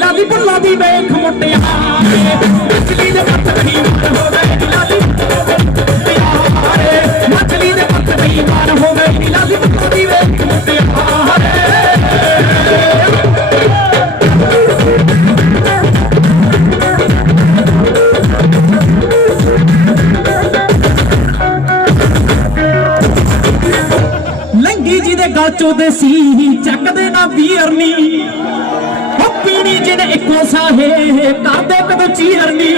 लाली बुल्ला दी वेख मुटियारे मछली दे पत्त नहीं मार हो गए लाली मछली दे पत्त नहीं मार हो गए लाली बुल्ला दी वेख मुटियारे लंगी जी दे गल चो देसी चकदे ना बीरनी पीनी जिने इको साहे करदे कदों चीरनी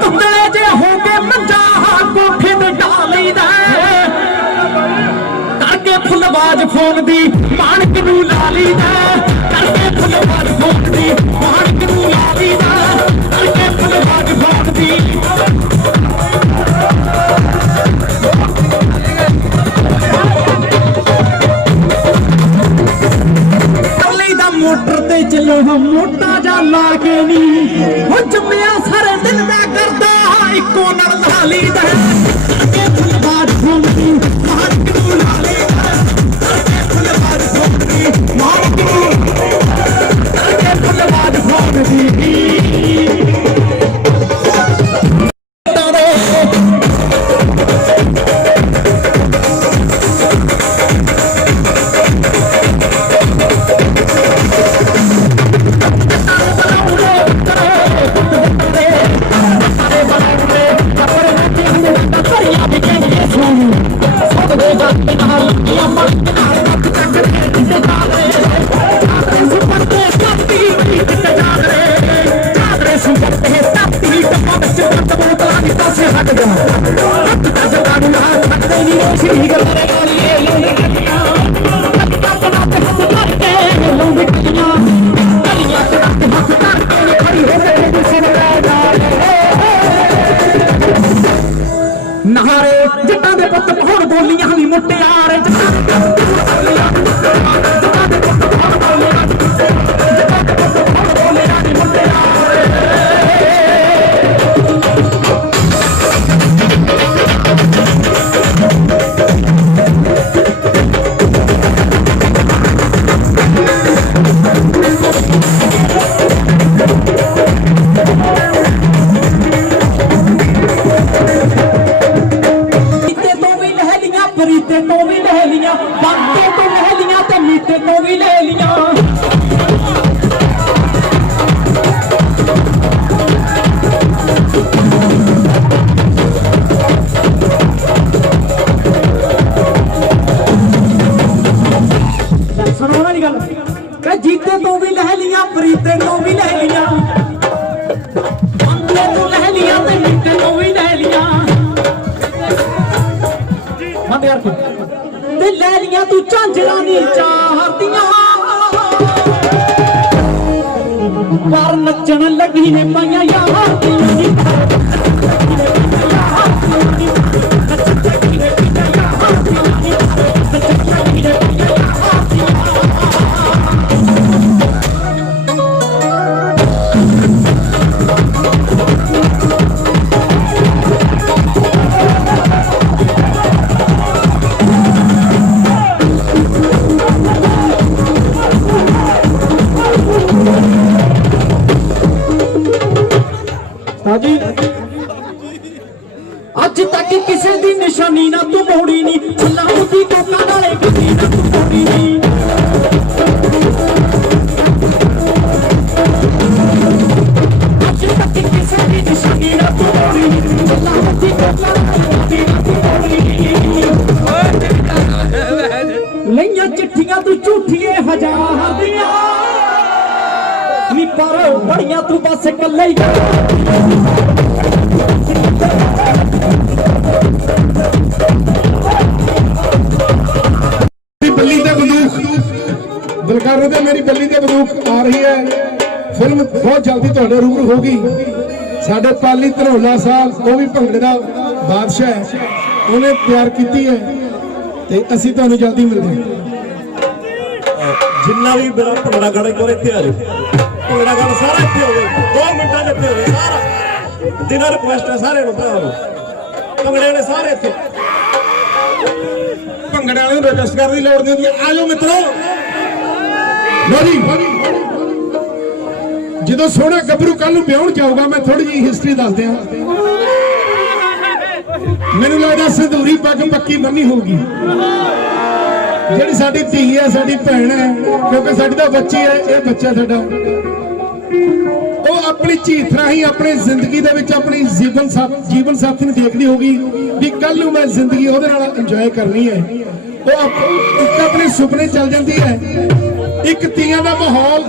धुंधले जे हो के मंजा कोठे ते ढा लईदा करके फुलबाज फोन दी माणक नूं ला लईदा करके फुलबाज फोन दी माणक नूं ला लईदा करके फुलबाज फोन दी मोटर ते चलो हम मोटा जा ला के नी हो जम्मिया सारे दिन मैं करदा इको नाल लाली दा के फुलबाज घूमदी मार के लाली दा के फुलबाज घूमदी मार के फुलबाज घूमदी नहारे जट्टां दे पुत्त होण बोलियां नी मुटियारे रीते तो भी ले लिया बातें तो ले लिया तो मीठे तो भी ले लिया सुनो ना गल जीते तो भी ले लिया प्रीते तो भी ले लिया बातें तो ले लिया तो मीठे तो भी ले लिया ते ले लिया तू झांझरां दी चाहतियां पर नचन लगी ने पाइयां यार अज तक किसी दी निशानी ना तू मोड़ी नी छल्ला उदी कोका नाले गड्डी ना तू मोड़ी नी अज तक किसी दी निशानी ना तू मोड़ी नी छल्ला उदी कोका नाले गड्डी ना तू मोड़ी नी लईयां चिट्ठियां तू झूठिए हजार दियां नी पर बड़ियां तू बस कल्ले बल्ली ते बंदूक बलकारो ते मेरी बल्ली ते बंदूक आ रही है फिल्म बहुत जल्दी तुहाडे रूबरू होगी साडे पाली धरौला साहब वो भी भंगड़े दा बादशाह है उन्हें तैयार की है ते असीं तुहानूं जल्दी मिलदे जिन्ना भी मेरा भंगड़ा गाने को इत्थे आ जाओ भंगड़ा गाना सारा इत्थे होवे 2 मिनटां दे इत्थे होवे सारा जिन्ना रिक्वेस्ट है सारे नूं भंगड़े ने सारे इत्थे भंगड़े वाले रजिस्टर करने की लोड़ नहीं होती। आ जाओ मित्रों लो जी ਜਦੋਂ ਸੋਹਣਾ ਗੱਭਰੂ ਕੱਲ ਨੂੰ ਵਿਆਹਣ ਜਾਊਗਾ, ਮੈਂ ਥੋੜੀ ਜਿਹੀ ਹਿਸਟਰੀ ਦੱਸ ਦਿਆਂ। ਮੈਨੂੰ ਲੱਗਦਾ ਸੰਧੂਰੀ ਪੱਗ ਪੱਕੀ ਬੰਨੀ ਹੋਊਗੀ। ਜਿਹੜੀ ਸਾਡੀ ਧੀ ਹੈ, ਸਾਡੀ ਭੈਣ ਹੈ, ਕਿਉਂਕਿ ਸਾਡੀ ਤਾਂ ਬੱਚੀ ਹੈ, ਇਹ ਬੱਚਾ ਸਾਡਾ, ਉਹ ਆਪਣੀ ਝੀਠ ਰਾਹੀਂ ਆਪਣੀ ਜ਼ਿੰਦਗੀ ਦੇ ਵਿੱਚ ਆਪਣੀ ਜੀਵਨ ਸਾਥੀ ਨੂੰ ਦੇਖਦੀ ਹੋਗੀ ਵੀ ਕੱਲ ਨੂੰ ਮੈਂ ਜ਼ਿੰਦਗੀ ਉਹਦੇ ਨਾਲ ਇੰਜੋਏ ਕਰਨੀ ਹੈ। ਉਹ ਇੱਕ ਆਪਣੇ ਸੁਪਨੇ ਚੱਲ ਜਾਂਦੀ ਹੈ, ਇੱਕ ਤੀਆਂ ਦਾ ਮਾਹੌਲ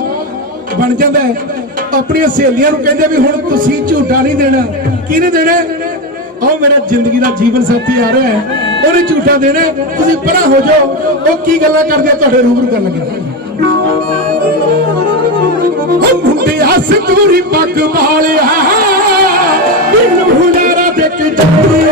ਬਣ ਜਾਂਦਾ ਹੈ। ਆਪਣੀਆਂ ਸਹੇਲੀਆਂ ਨੂੰ ਕਹਿੰਦੇ ਵੀ ਹੁਣ ਤੁਸੀਂ ਝੂਟਾ ਨਹੀਂ ਦੇਣਾ। ਕਿਹਨੇ ਦੇਣਾ? ਆਹ ਮੇਰਾ ਜ਼ਿੰਦਗੀ ਦਾ ਜੀਵਨ ਸਾਥੀ ਆ ਰਿਹਾ ਹੈ, ਉਹਨੇ ਝੂਟਾ ਦੇਣਾ, ਤੁਸੀਂ ਪਰਾਂ ਹੋ ਜਾਓ। ਉਹ ਕੀ ਗੱਲਾਂ ਕਰਦੇ ਆ, ਤੁਹਾਡੇ ਰੂਬਰੂ ਕਰਨ ਲੱਗੇ। ਉਹ ਮੁੰਡੇ ਹੱਸ ਦੂਰੀ ਪੱਗ ਵਾਲਿਆ ਮੈਨੂੰ ਹੁਲਾਰਾ ਦੇ ਕੇ ਜਾਂਦੀ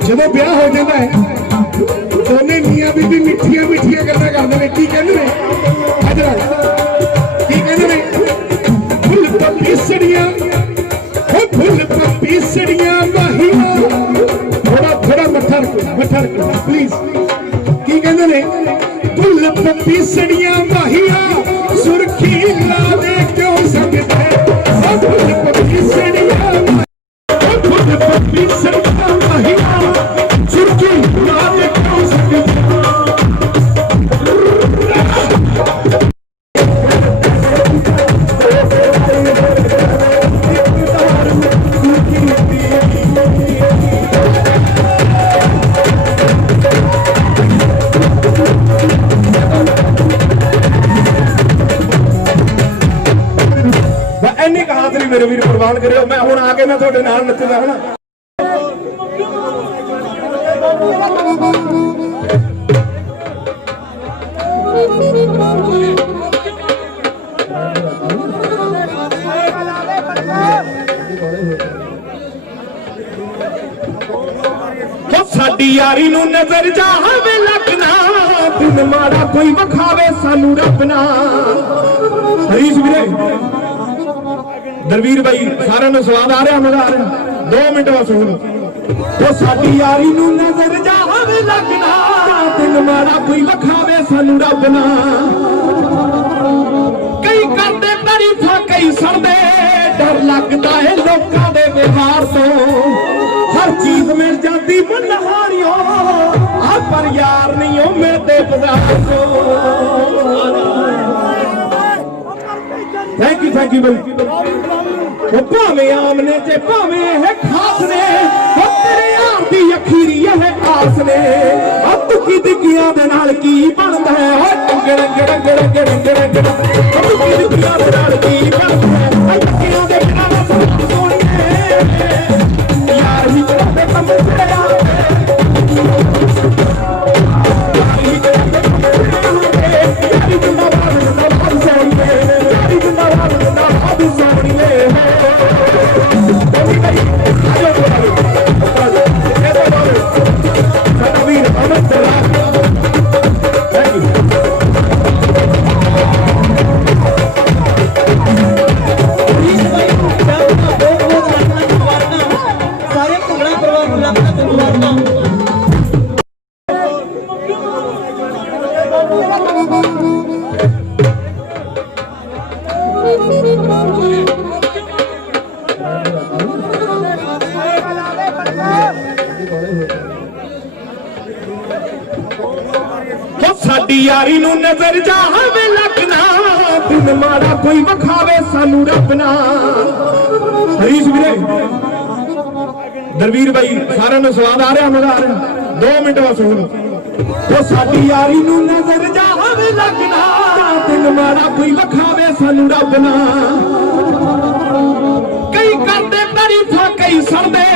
ਜਦੋਂ ਵਿਆਹ ਹੋ ਜਾਂਦਾ ਹੈ ਦੋਨੇ ਮੀਆਂ ਬੀਬੀ ਮਿੱਠੀਆਂ ਮਿੱਠੀਆਂ ਗੱਲਾਂ ਕਰਦੇ ਨੇ। ਕੀ ਕਹਿੰਦੇ ਨੇ? ਅਜਰਾ ਕੀ ਕਹਿੰਦੇ ਨੇ? ਫੁੱਲ ਪੱਪੀ ਸੜੀਆਂ, ਹੋ ਫੁੱਲ ਪੱਪੀ ਸੜੀਆਂ ਮਾਹੀਆਂ। ਥੋੜਾ ਮੱਥਾ ਰੱਖੋ ਪਲੀਜ਼। ਕੀ ਕਹਿੰਦੇ ਨੇ? ਫੁੱਲ ਪੱਪੀ ਸੜੀਆਂ ਮਾਹੀਆਂ ਸੁਰਖੀ ਲਾ ਦੇ ਕਿਉਂ ਸੰਗਦੇ। ਫੁੱਲ ਪੱਪੀ ਸੜੀਆਂ, ਫੁੱਲ ਪੱਪੀ ਸੜੀਆਂ ਮਾਹੀਆਂ ਸੁਰਖੀ ਲਾ ਦੇ ਕਿਉਂ ਸੰਗਦੇ। ਇੰਨੀ ਕਹਾਤ ਨਹੀਂ ਮੇਰੇ ਵੀਰ ਕੁਰਬਾਨ ਕਰਿਓ। ਮੈਂ ਹੁਣ ਆ ਕੇ ਮੈਂ ਤੁਹਾਡੇ ਨਾਲ ਨੱਚਦਾ ਹਨਾ। ਸਾਡੀ ਯਾਰੀ ਨੂੰ ਨਜ਼ਰ ਜਾਵੇ ਲੱਗਣਾ ਦਿਨ ਮਾੜਾ कोई विखावे सानू रब ना। हरीश वीरे दलवीर भाई सारे नूं स्वाद आ रहा मजा आ रहा 2 मिनट बस सुन वो साडी यारी नूं नजर जावे लगना दिन मारा कोई विखावे सानू रब ना। कई करदे तारीफां कई सड़दे डर लगदा है लोकां दे व्यवहार तो हर चीज मिल जाती मनहारियों आ पर यार नहीं हो मिलते बाजार को। थैंक यू भाई वो भावें आमने च भावें है खास ने वो तेरे यार दी अखीरी है आस ने अब तुकी दिखियां दे नाल की बनदा है ओ टंगड़ गड़ गड़ गड़ गड़ तुकी दिखियां दे नाल की बनदा है ओ दिखियां दे बिना सोनिए यार ही तेरे कम तेरा साडी यारी नूं नजर जावे लगना दिन मारा कोई विखावे सानू रब ना। हरीश वीरे दलवीर भाई सारे नूं स्वाद आ रहा मजा आ रहा 2 मिनट बस सुन वो साडी यारी नूं नजर जावे लगना दिन मारा कोई विखावे सानू रब ना। कई करदे तारीफां कई सड़दे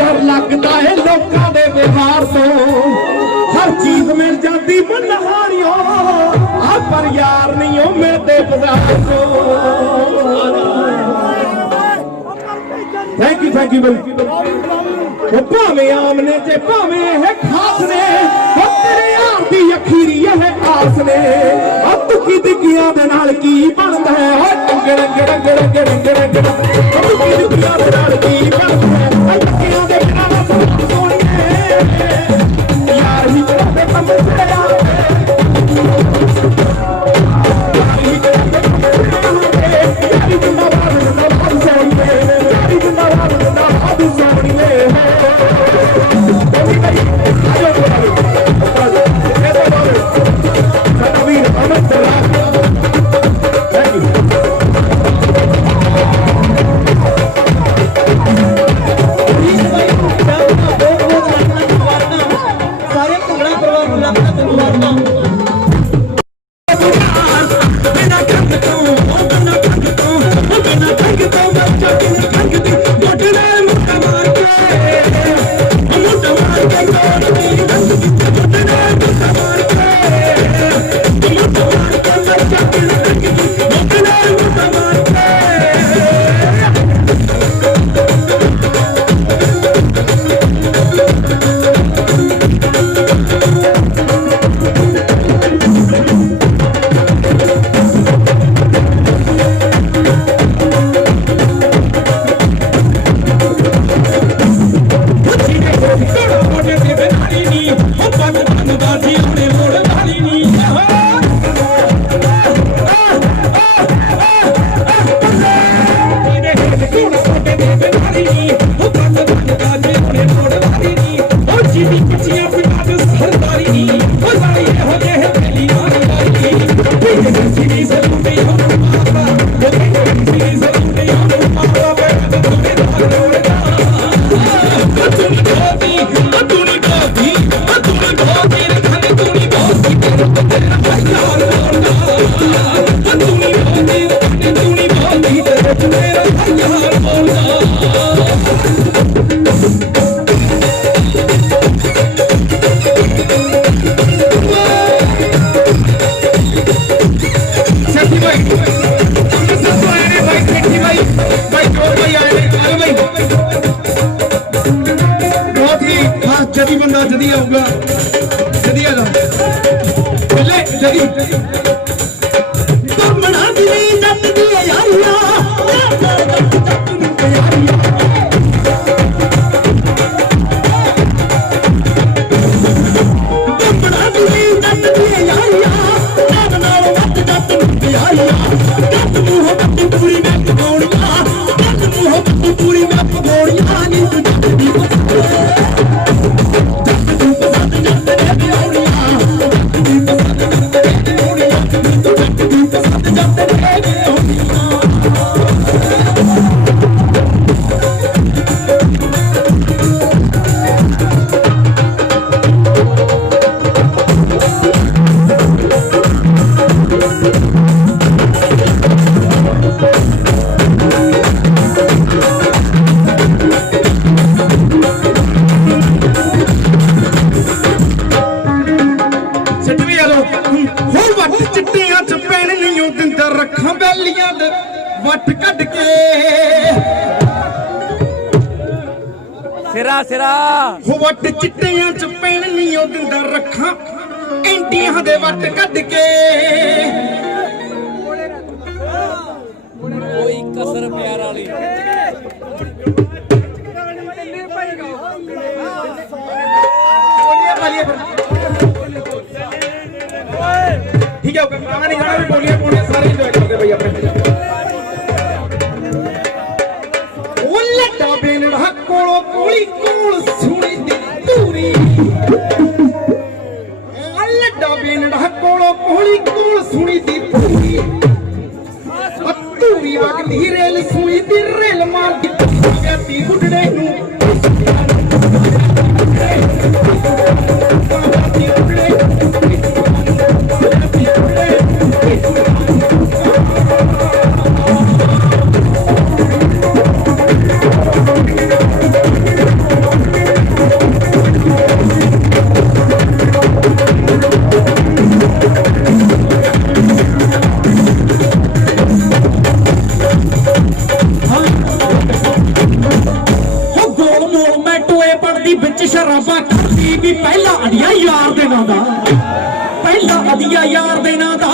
डर लगदा है लोकां दे व्यवहार तो हर चीज मिल जाती मनहारियों आ पर यार नहीं हो मिलते बाजार को। थैंक यू भाई वो भावें आमने च भावें है खास ने वो तेरे यार दी अखीरी है आस ने अब तुकी दिखियां दे नाल की बनदा है ओ टंगड़ गड़ गड़ गड़ गड़ तुकी दिखियां दे नाल की बनदा है ओ दिखियां दे बिना सोनिए यार ही तेरे कम तेरा जदी बंदा जदी आऊगा जदी आ ਜਗੀ ਦਮਣਾ ਦੀ ਨਹੀਂ ਜੱਟ ਦੀ ਯਾਰੀਆਂ ਜੱਟ ਨੂੰ ਪਿਆਰੀਆਂ ਦਮਣਾ ਦੀ ਨਹੀਂ ਜੱਟ ਦੀ ਯਾਰੀਆਂ ਜੱਟ ਨਾਲ ਵੱਟ ਜੱਟ ਨੂੰ ਪਿਆਰੀਆਂ ਜੱਟ ਮੂੰਹੋਂ ਬੱਤੀ ਪੂਰੀ ਮੈਂ ਪਗੋੜੀਆਂ ਜੱਟ ਮੂੰਹੋਂ ਬੱਤੀ ਪੂਰੀ ਮੈਂ ਪਗੋੜੀਆਂ ਨੀ ਤੂੰ ਜੱਟ ਦੀ ਵੱਟ ਕੱਢ ਕੇ ਸਿਰਾ ਸਿਰਾ ਹੋ ਵੱਟ ਚਿੱਟਿਆਂ ਚ ਪੈਣ ਨਹੀਂ ਉਹ ਦਿੰਦਾ ਰੱਖਾਂ ਐਂਟੀਆਂ ਦੇ ਵੱਟ ਕੱਢ ਕੇ ਕੋਈ ਕਸਰ ਪਿਆਰ ਵਾਲੀ ਠੀਕ ਹੈ ਗਾਣਾ ਨਹੀਂ ਗਾਣਾ ਵੀ ਬੋਲੀਆਂ ਪਾਉਣੀਆਂ ਸਾਰੇ ਇੰਜੋਏ ਕਰਦੇ ਬਈ ਆਪਣੇ ਉਹ ਲੱਡਾ ਬੇਨੜਾ ਕੋਲੋਂ ਕੋਲੀ ਕੋਲ ਸੁਣੀ ਦੀ ਧੂਰੀ ਉਹ ਲੱਡਾ ਬੇਨੜਾ ਕੋਲੋਂ ਕੋਲੀ ਕੋਲ ਸੁਣੀ ਦੀ ਧੂਰੀ ਧੂਰੀ ਵਗਦੀ ਰੇਲ ਸੁਣੀ ਦੀ ਰੇਲ ਮਾਰਦੀ ਗਾਤੀ ਗੁੱਡੜੇ ਨੂੰ ਸ਼ਰਾਬਾਂ ਕਰਦੀ ਵੀ ਪਹਿਲਾਂ ਅੜੀਆਂ ਯਾਰ ਦੇ ਨਾਂ ਦਾ ਪਹਿਲਾਂ ਅੜੀਆਂ ਯਾਰ ਦੇ ਨਾਂ ਦਾ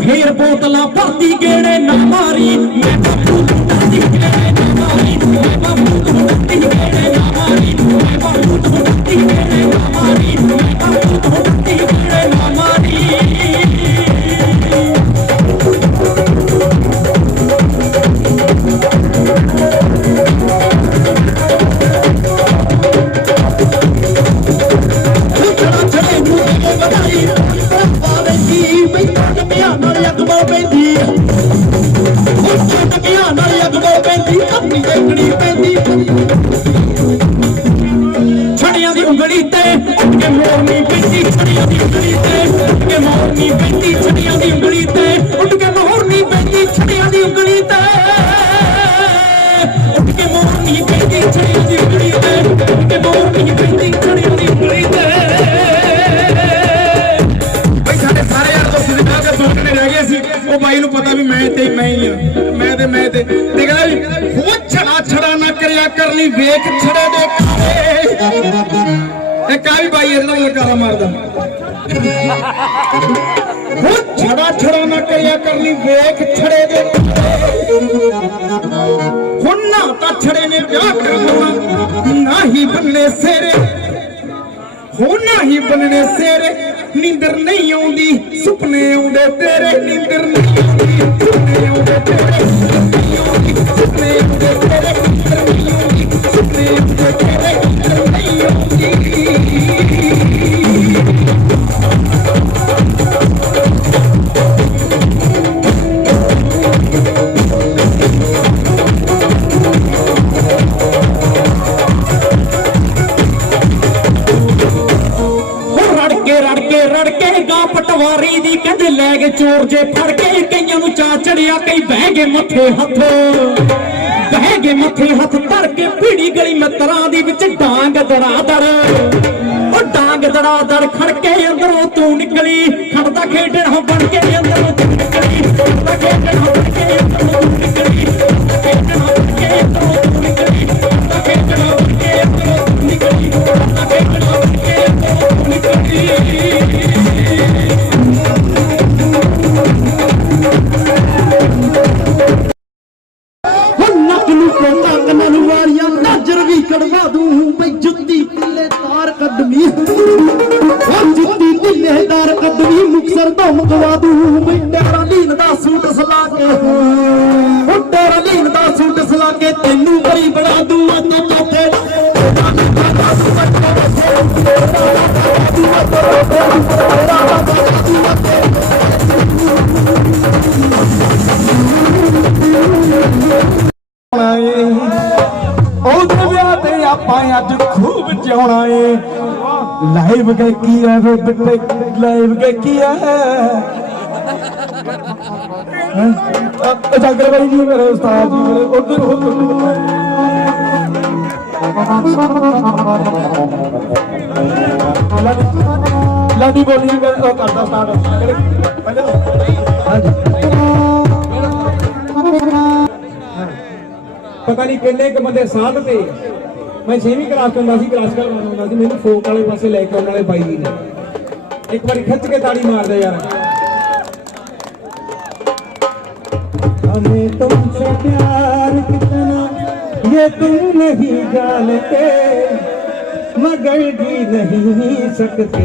ਫੇਰ ਬੋਤਲਾਂ ਭਰਦੀ ਗੇੜੇ ਨਾ ਮਾਰੀ ਮੈਂ ਬਾਪੂ ਨੂੰ ਡਰਦੀ ਗੇੜੇ ਨਾ ਮਾਰੀ ਮੈਂ ਬਾਪੂ ਨੂੰ ਡਰਦੀ ਗੇੜੇ ਨਾ ਮਾਰੀ ਮੈਂ ਬਾਪੂ ਨੂੰ ਡਰਦੀ ਗੇੜੇ ਨਾ ਮਾਰੀ ਮੈਂ ਬਾਪੂ ਨੂੰ ਡਰਦੀ ਗੇੜੇ ਨਾ ਮਾਰੀ ਛੜੀਆਂ ਦੀ ਉਂਗਲੀ ਤੇ ਉੱਠ ਕੇ ਮੋਰਨੀ ਪੈਂਦੀ ਛੜੀਆਂ ਦੀ ਉਂਗਲੀ ਤੇ ਉੱਠ ਕੇ ਮੋਰਨੀ ਪੈਂਦੀ ਛੜੀਆਂ ਦੀ ਉਂਗਲੀ ਤੇ ਉੱਠ ਕੇ ਮੋਰਨੀ ਪੈਂਦੀ ਛੜੀਆਂ ਦੀ ਉਂਗਲੀ ਤੇ ਉੱਠ ਕੇ ਮੋਰਨੀ ਪੈਂਦੀ ਛੜੀਆਂ ਦੀ ਉਂਗਲੀ ਤੇ ਉੱਠ ਕੇ ਮੋਰਨੀ ਪੈਂਦੀ ਛੜੀਆਂ ਦੀ ਉਂਗਲੀ ਤੇ ਬਈ ਸਾਡੇ ਸਾਰੇ ਯਾਰ ਦੋਸਤ ਦੇ ਨਾਲ ਦੇ ਦੋ ਜਣੇ ਰਹਿ ਗਏ ਸੀ ਉਹ ਬਾਈ ਨੂੰ ਪਤਾ ਵੀ ਮੈਂ ਤੇ ਮੈਂ ਹੀ ਆ ਮੈਂ ਤੇ ਤੇ ਕਹਿੰਦਾ ਵੀ ਹੋ ਛੜਾ ਨਾ ਕਰਿਆ ਕਰਨੀ ਵੇਖ ਛੜੇ ਦੇ ਕਾਰੇ ਇੱਕ ਆ ਵੀ ਬਾਈ ਇਹਦਾ ਲਲਕਾਰਾ ਮਾਰਦਾ ਹੋ ਛੜਾ ਨਾ ਕਰਿਆ ਕਰਨੀ ਵੇਖ ਛੜੇ ਦੇ ਹੁਣ ਨਾ ਤਾਂ ਛੜੇ ਨੇ ਵਿਆਹ ਕਰਨਾ ਨਾ ਹੀ ਬੰਨੇ ਸੇਰੇ ਹੋ ਨਾ ਹੀ ਬੰਨੇ ਸੇਰੇ ਨੀਂਦਰ ਨਹੀਂ ਆਉਂਦੀ ਸੁਪਨੇ ਆਉਂਦੇ ਤੇਰੇ ਨੀਂਦਰ ਨਹੀਂ ਆਉਂਦੀ ਸੁਪਨੇ ਆਉਂਦੇ ਤੇਰੇ ਸੁਪਨੇ ਆਉਂਦੇ ਤੇਰੇ ਨੀਂਦਰ ਨਹੀਂ ਆਉਂਦੀ ਸੁਪਨੇ ਆਉਂਦੇ ਤੇਰੇ ਨੀਂਦਰ ਨਹੀਂ ਆਉਂਦੀ ਰੜ ਕੇ ਗਾ ਪਟਵਾਰੀ ਦੀ ਕਹਿੰਦੇ ਲੈ ਕੇ ਚੋਰ ਜੇ ਫੜ ਕੇ ਕਈਆਂ ਨੂੰ ਚਾ ਚੜਿਆ ਕਈ ਬਹਿ ਗਏ ਮੱਥੇ ਹੱਥ ਧਰ ਕੇ ਭੀੜੀ ਗਲੀ ਮਿੱਤਰਾਂ ਦੀ ਵਿੱਚ ਡਾਂਗ ਦੜਾ ਦੜ ਉਹ ਡਾਂਗ ਦੜਾ ਦੜ ਖੜ ਕੇ ਅੰਦਰੋਂ ਤੂੰ ਨਿਕਲੀ ਖੜਦਾ ਖੇਡਣਾ ਬਣ ਕੇ ਅੰਦਰੋਂ ਤੂੰ ਨਿਕਲੀ ਖੜਦਾ ਖੇਡਣਾ ਬਣ ਕੇ ਅੰਦਰੋਂ ਤੂੰ ਨਿਕਲੀ ਖੇਡਣਾ ਬਣ ਕੇ ਅੰਦਰੋਂ ਤੂੰ ਨਿਕਲੀ ਖੜਦਾ ਖੇਡਣਾ ਬਣ ਕੇ ਅੰਦਰੋਂ ਤੂੰ ਨਿਕਲੀ ਖੜਦਾ ਖੇਡਣਾ ਬਣ ਕੇ ਅੰਦਰੋਂ ਤੂੰ ਨਿਕਲੀ ਤੇਰਾ ਲੀਨ ਦਾ ਸੂਟ ਸਲਾ ਕੇ ਤੈਨੂੰ ਬਈ ਬਣਾ ਦੂੰ ਮੈਂ ਤੋਂ ਚੌਥੇ ਉਹਦੇ ਵਿਆਹ ਤੇ ਆਪਾਂ ਅੱਜ ਖੂਬ ਜਿਉਣਾ ਏ ਲਾਈਵ ਗਾਇਕੀ ਆ ਵੇ ਬਿੱਟੇ ਲਾਈਵ ਗਾਇਕੀ ਆ ਜਾਗਰ ਬਾਈ ਜੀ ਮੇਰੇ ਉਸਤਾਦ ਜੀ ਮੇਰੇ ਉਧਰ ਲਾਡੀ ਬੋਲੀ ਉਹ ਕਰਦਾ ਸਟਾਰਟ ਹਾਂਜੀ ਪਤਾ ਨਹੀਂ ਕਿੰਨੇ ਕ ਬੰਦੇ ਸਾਧ ਤੇ ਮੈਂ 6ਵੀਂ ਕਲਾਸ ਚ ਹੁੰਦਾ ਸੀ ਕਲਾਸਿਕਲ ਹੁੰਦਾ ਸੀ ਮੈਨੂੰ ਫੋਕ ਵਾਲੇ ਪਾਸੇ ਲੈ ਕੇ ਆਉਣ ਵਾਲੇ ਬਾਈ ਜੀ ਨੇ ਇੱਕ ਵਾਰੀ ਖਿੱਚ ਕੇ ਤਾੜੀ ਮਾਰਦੇ ਯਾਰ हमें तुमसे प्यार कितना ये तुम नहीं जानते मगर जी नहीं सकते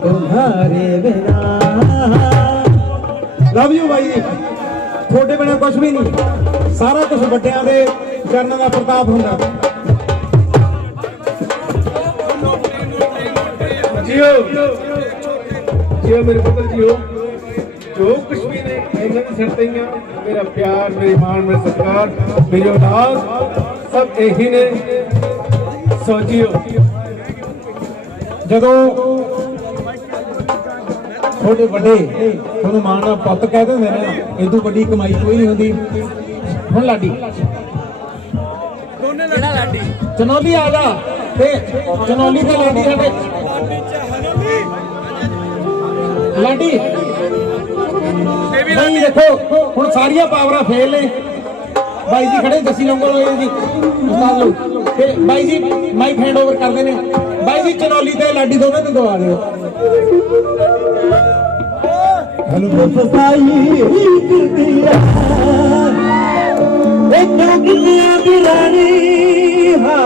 तुम्हारे बिना लव यू भाई थोड़े बिना कुछ भी नहीं सारा कुछ ਵੱਡਿਆਂ ਦੇ ਚਰਨਾਂ ਦਾ ਪ੍ਰਤਾਪ ਹੁੰਦਾ जियो जियो मेरे पुत्र जियो जो कुछ भी ने इन्होंने सिर ही मेरा प्यार मेरी मान मेरा सत्कार मेरी औलाद सब यही ने सोचियो ਜਦੋਂ छोटे बड़े ਤੁਹਾਨੂੰ ਮਾਂ ਦਾ ਪੁੱਤ ਕਹਿ ਦਿੰਦੇ ਨੇ ਇਦੋਂ ਵੱਡੀ ਕਮਾਈ ਕੋਈ ਨਹੀਂ ਹੁੰਦੀ ਹੁਣ ਲਾਡੀ ਦੋਨੇ ਲਾਡੀ ਚਨੌਲੀ ਆ ਜਾ ਤੇ ਚਨੌਲੀ ਤੇ ਲਾਡੀ ਸਾਡੇ ਲਾਡੀ ਨਹੀਂ ਦੇਖੋ ਹੁਣ ਸਾਰੀਆਂ ਪਾਵਰਾਂ ਫੇਲ ਨੇ ਬਾਈ ਜੀ ਖੜੇ ਜੱਸੀ ਲੰਗੋਲ ਹੋਏ ਜੀ ਉਸਤਾਦ ਲੋਕ ਤੇ ਬਾਈ ਜੀ ਮਾਈਕ ਹੈਂਡ ਓਵਰ ਕਰਦੇ ਨੇ ਬਾਈ ਜੀ ਚਨੌਲੀ ਤੇ ਲਾਡੀ ਦੋਨਾਂ ਨੂੰ ਦਵਾ ਦਿਓ ਹੈਲੋ ਸਸਾਈ ਕਰਦੀ ਆ ਇਹ ਜੋਗੀਆਂ ਦੀ ਰਾਣੀ ਹਾਂ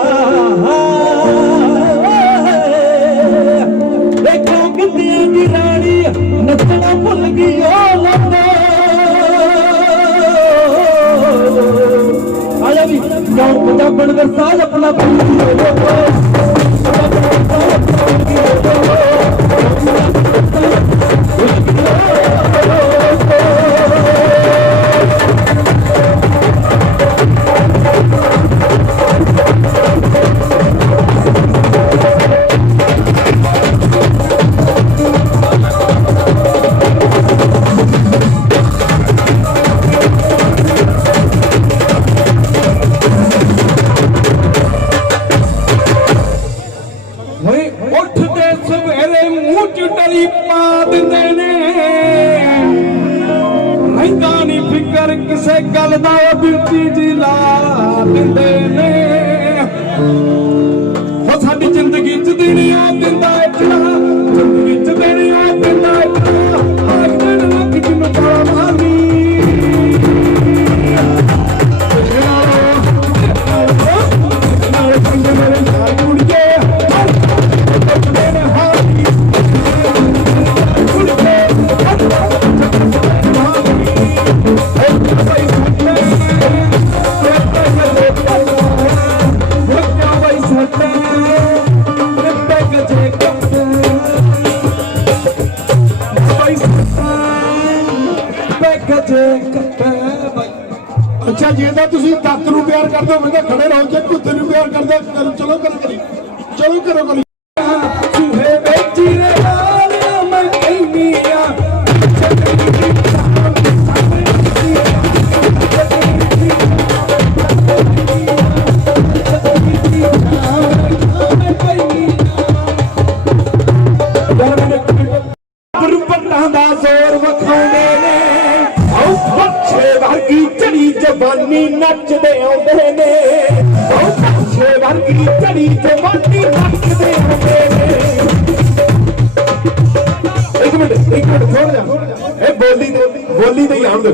ਇਹ ਜੋਗੀਆਂ ਦੀ ਰਾਣੀ ਨੱਚਣਾ ਭੁੱਲ ਗਈ ਉਹ ਲੰਦਾ ਆਇਆ ਵੀ ਗਾਉਂ ਪੰਜਾਬਣ ਦਾ ਸਾਜ ਆਪਣਾ ਭੁੱਲ ਕਿਸੇ ਗੱਲ ਦਾ ਬਿਰਤੀ ਜੀ ਲਾ ਦਿੰਦੇ ਨੇ ਉਹ ਸਾਡੀ ਜ਼ਿੰਦਗੀ ਚ ਦੇਣੀ ਆ ਦਿੰਦਾ ਇਤਨਾ ਜ਼ਿੰਦਗੀ ਚ ਦੇਣੀ ਆ ਦਿੰਦਾ ਇਤਨਾ ਆਖਣ ਲੱਗ ਜਿੰਨੂੰ ਪਾਲਾ ਮਾਰਨੀ ਨਾਲ ਸੰਗ ਮੇਰੇ ਨਾਲ ਕੁੜੀਏ ਅੱਛਾ ਜੇ ਤਾਂ ਤੁਸੀਂ ਤੱਤ ਨੂੰ ਪਿਆਰ ਕਰਦੇ ਹੋ ਮੈਂ ਤਾਂ ਖੜੇ ਰਹੋ ਜੇ ਕੁੱਤੇ ਨੂੰ ਪਿਆਰ ਕਰਦੇ ਚਲੋ ਕਰੋ ਕਰੀ ਚਲੋ ਕਰੋ ਕਰੀ ਸੁਹੇ ਵੇਚੀ ਰੇ ਨਾਲ ਮੈਂ ਕਹਿੰਦੀ ਆ ਪਰਪਟਾਂ ਦਾ ਜ਼ੋਰ ਵਿਖਾਉਂਦੇ ਨੇ ਆਉ ਬੱਚੇ ਵਰਗੀ ਚੜੀ ਜਵਾਨੀ ਨੱਚਦੇ ਆਉਂਦੇ ਨੇ ਆਉ ਬੱਚੇ ਵਰਗੀ ਚੜੀ ਜਵਾਨੀ ਨੱਚਦੇ ਆਉਂਦੇ ਨੇ ਇੱਕ ਮਿੰਟ ਥੋੜਾ ਜਿਹਾ ਇਹ ਬੋਲੀ ਤੇ ਆਉਂ ਦੇ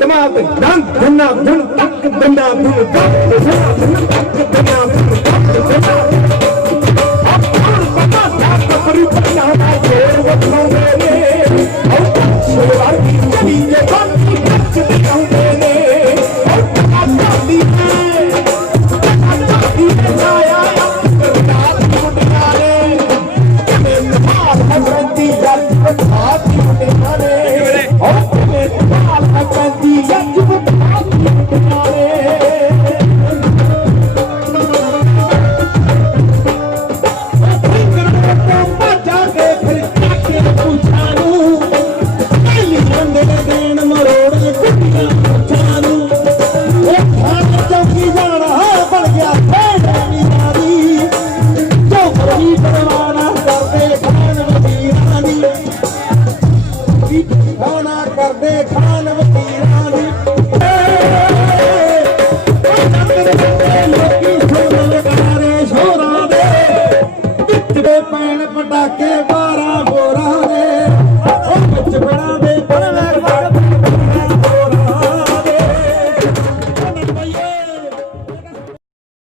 ਤਮਾਮ ਦੰਨ ਦੰਨਾ ਦੰਨ ਤੱਕ ਦੰਨਾ ਦੰਨ ਤੱਕ ਦੰਨਾ ਪਤਾ ਪਤਾ ਪਰੀ ਪਤਾ ਨਾ ਜ਼ੋਰ ਵਿਖਾਉਂਦੇ